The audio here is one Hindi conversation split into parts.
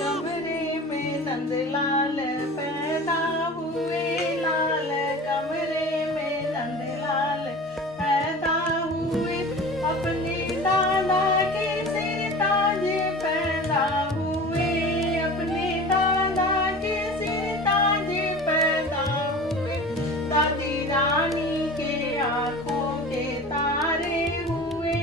कमरे में नंदलाल पैदा हुए लाल, कमरे में नंदलाल पैदा हुए, अपने दादा के सिर ताज पैदा हुए, अपने दादा के सिर ताज पैदा हुए, दादी रानी के आंखों के तारे हुए,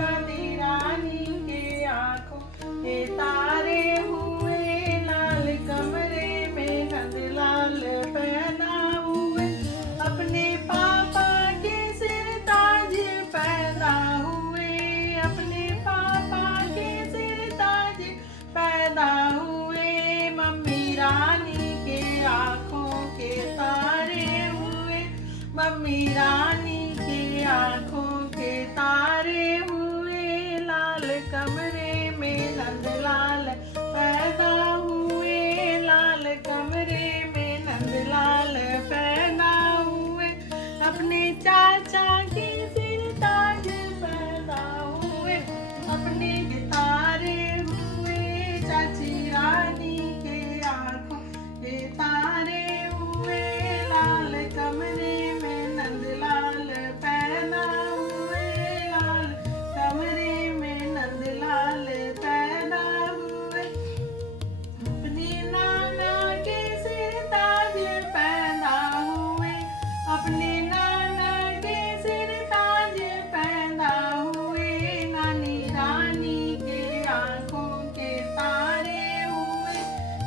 दादी रानी के आंखों के तारे हुए, लाल कमरे में नंदलाल पैदा हुए, अपने पापा के सिर ताज पैदा हुए, अपने पापा के सिर ताज पैदा हुए, मम्मी रानी के आंखों के तारे हुए, मम्मी रानी के आंखों के तारे हुए, लाल कमरे में नंदलाल पैदा हुए, लाल कमरे में नंदलाल पैदा हुए, अपने चाचा के सिर ताज पैदा हुए, अपने तारे हुए, चाची रानी के आंखों के तारे हुए, लाल कमरे में नंदलाल पैदा हुए, लाल कमरे में नंदलाल पैदा हुए, अपने नाना के सिर ताज पैदा हुए, अपने नाना के सिर ताज पैदा हुए, नानी रानी के आंखों के तारे हुए,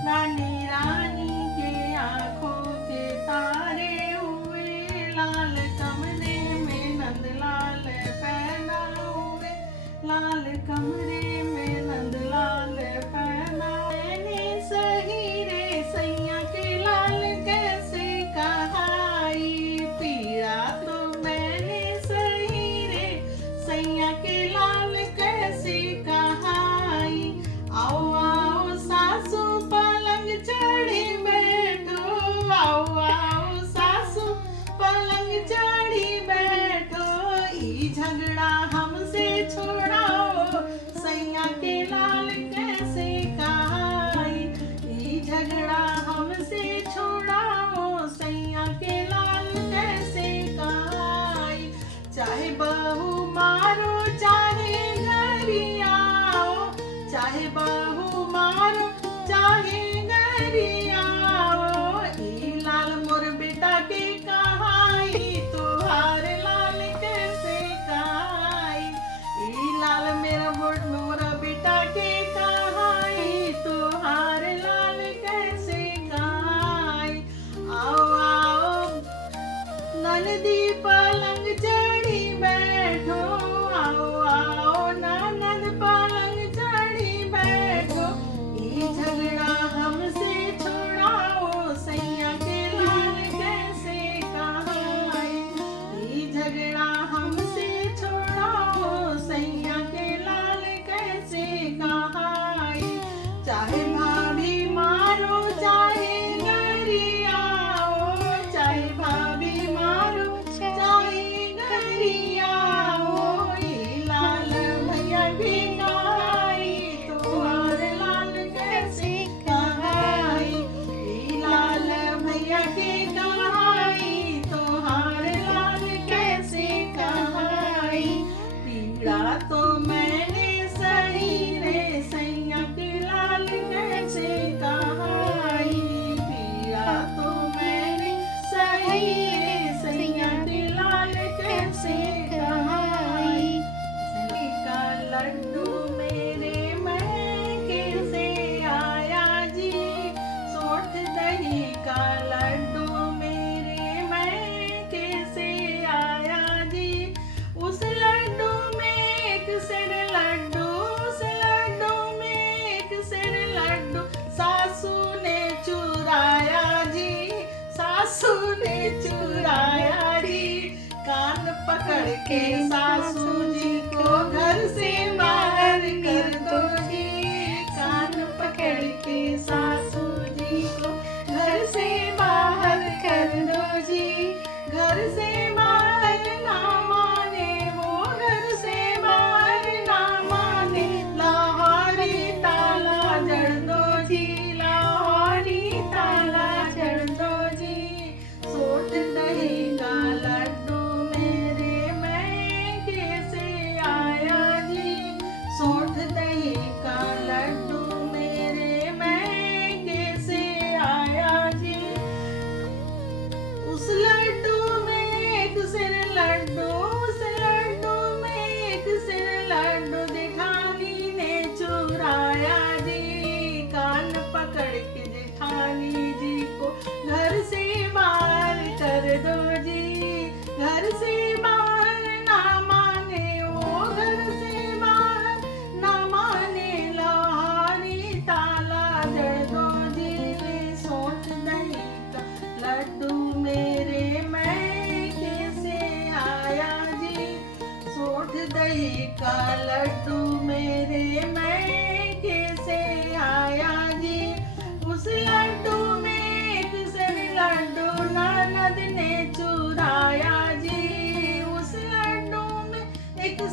नानी रानी के आंखों के तारे हुए, लाल कमरे में नंदलाल पैदा हुए, लाल कमरे में नंदलाल पैदा, मैंने सही रे सैया के लाल कैसे कहाई, पीड़ा तो मैंने सही रे सैया के लाल कैसे कहाई, आओ आओ सासू पलंग चढ़ी बैठो, आओ आओ सासू पलंग चढ़ी बैठो, ई झगड़ा हमसे छोड़ाओ सैया के लाल कैसे कहाई, ई झगड़ा हमसे छोड़ाओ सैया के लाल कैसे कहाई, चाहे बहू मारो चाहे गरियाओ, चाहे बहू मारो चाहे गरियाओ, ई लाल मोर बेटा के कहाई, तुहार लाल कैसे कहाई, ई लाल मेरा मोरा बेटा के कहाई, तुहार लाल कैसे कहाई, आओ आओ ननदी पलंग चढ़ी बैठो, आओ आओ ननद पलंग चढ़ी बैठो, ई झगड़ा हमसे छोड़ाओ सैया के लाल कैसे कहाई, ई झगड़ा हमसे छोड़ाओ सैया के लाल कैसे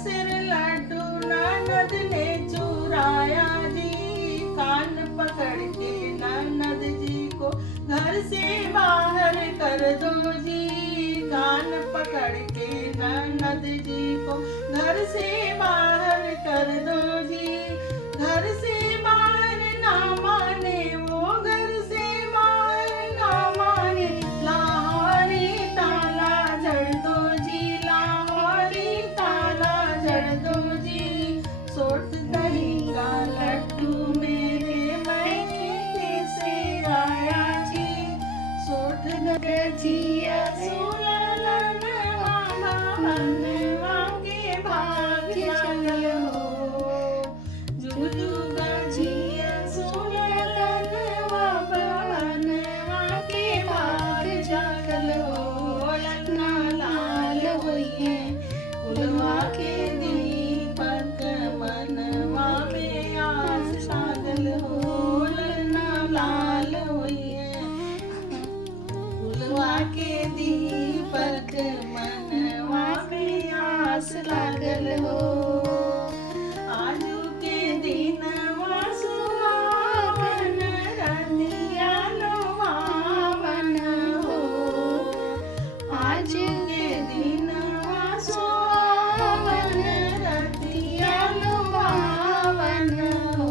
सिर लड्डू ननद ने चुराया जी, कान पकड़ के ननद जी को घर से बाहर कर दो जी, कान पकड़ के ननद जी को घर से बाहर कर दो जी। घर से बाहर ना माने वो, घर से बाहर ना माने, लाहौरी ताला जड़ दो जी, लाहौरी ताला जड़ दो जी। सोट दही का लड्डू मेरे मैके से आया जी, सोट गजिया सुललन मनवा के भाग जागल हो, जुगजू गजिया सुललन मनवा के भाग जागल हो। ललना लाल होइए कुलवा के दीपक, मनवा में आस लागल हो। ललना लाल होइए कुलवा के दीपक, मनवा में आस लागल हो। आजू के दिनवा सुहावन, रतिया लुभावन हो। आज के दिनवा सुहावन, रतिया लुभावन हो।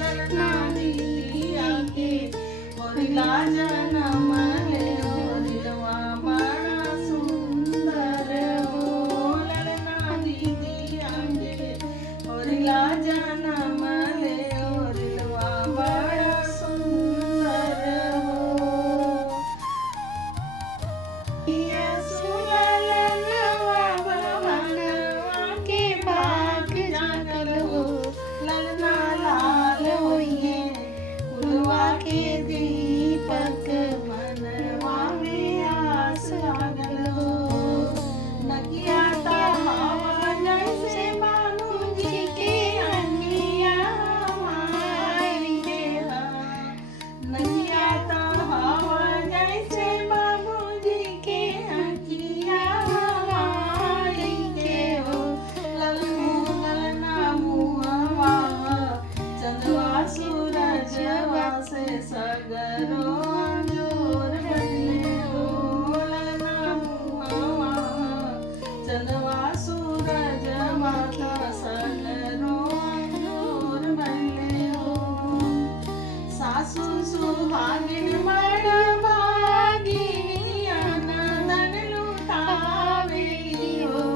ललना दीदिया के मोरिला जनम ले, दिलवा बड़ा सुंदर हो। ललना दीदिया के मोरिला जनम ले, दिलवा बड़ा सुंदर हो। ये सुललनवा भवनवा के भाग जागल हो। ललना लाल होइए कुलवा के दीपक, मनवा में आस लागल हो। नकिया ता हवा जैसे बाबूजी के अंगिया माई के हा। नकिया ता हवा जैसे बाबूजी के अंगिया माई के हो। ललना मुहवा चंदवा सूरजवा से सगरो अंजोर बनले हो। ललना मुहवा चंदवा सूरजवा का सगरो अंजोर बनले हो। सासू सुहागिन बड़ भागिनी, अनदन लुटावेली हो।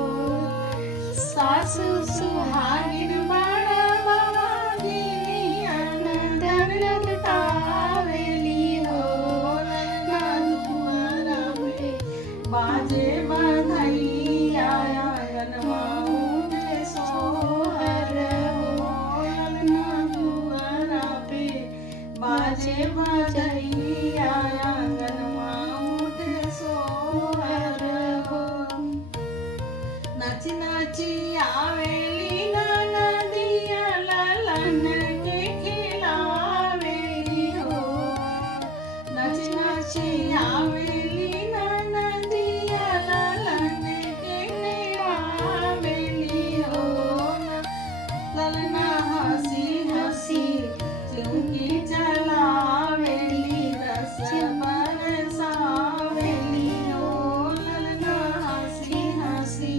सासू सुहागिन बड़ भागिनी, अनदन लुटावेली हो। ललना दुआरा पे बाजे बधैया, आंगनवा में सोहर हो। ललना दुआरा पे बाजे बधैया, आंगनवा में सोहर हो। नाची नाची आवेली ननदिया, ललन के खिलावेली हो। नाची नाची आवेली ननदिया, ललन के खिलावेली हो। ललना हंसी हंसी चुंकी चलावेली, रस बरसावेली हो। ललना हंसी हंसी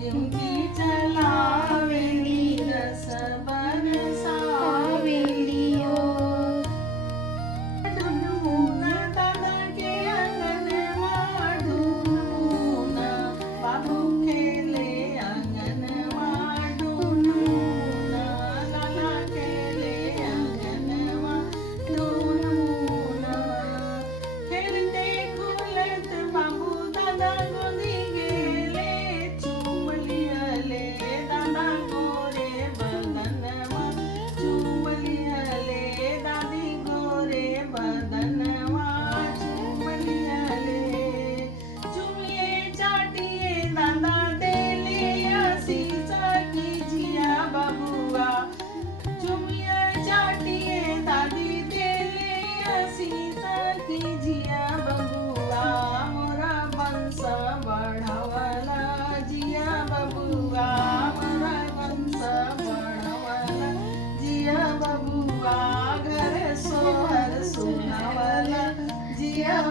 चुंकी चलावेली, रस बरसावेली हो। ढूंढूना दादा के अंगनवा, ढूंढूना बाबू खेले अंगनवा, ढूंढूना दादा खेले अंगनवा,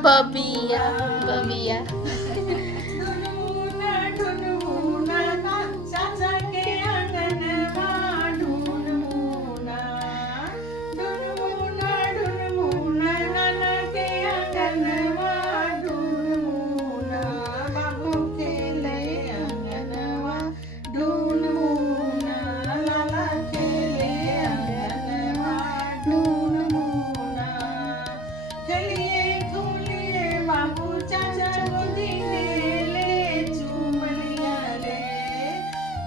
बबिया बबिया ढुनमुना चाचा के आंगनवा ढुनमुना ढुनमुना नाना के आंगनवा ढुनमुना बाबू खेले आंगनवा ढुनमुना लाला खेले आंगनवा ढुनमुना खेलिए खुलिए बाबू चाचा गोदी में ले चूम लिया ले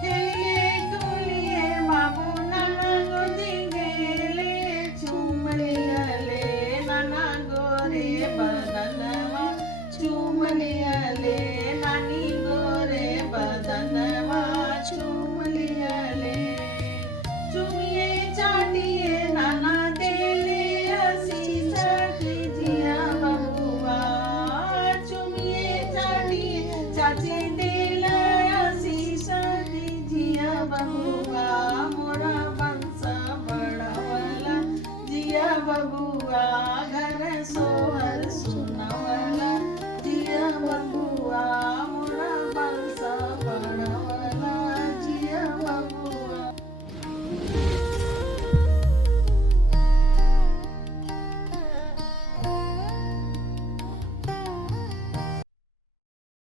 खेलिए खुलिए बाबू नाना गोदी में ले चूम लिया ले नाना गोरे बदनवा चूम लिया ले नानी गोरे बदनवा चूम लिया ले चूमिए चाटिए नाना केले आशीष कीजिया बबुआ चूमिए चाटिए चाची दिल आशीष कीजिया बबुआ मोरा वंश बड़ा वाला जिया बबुआ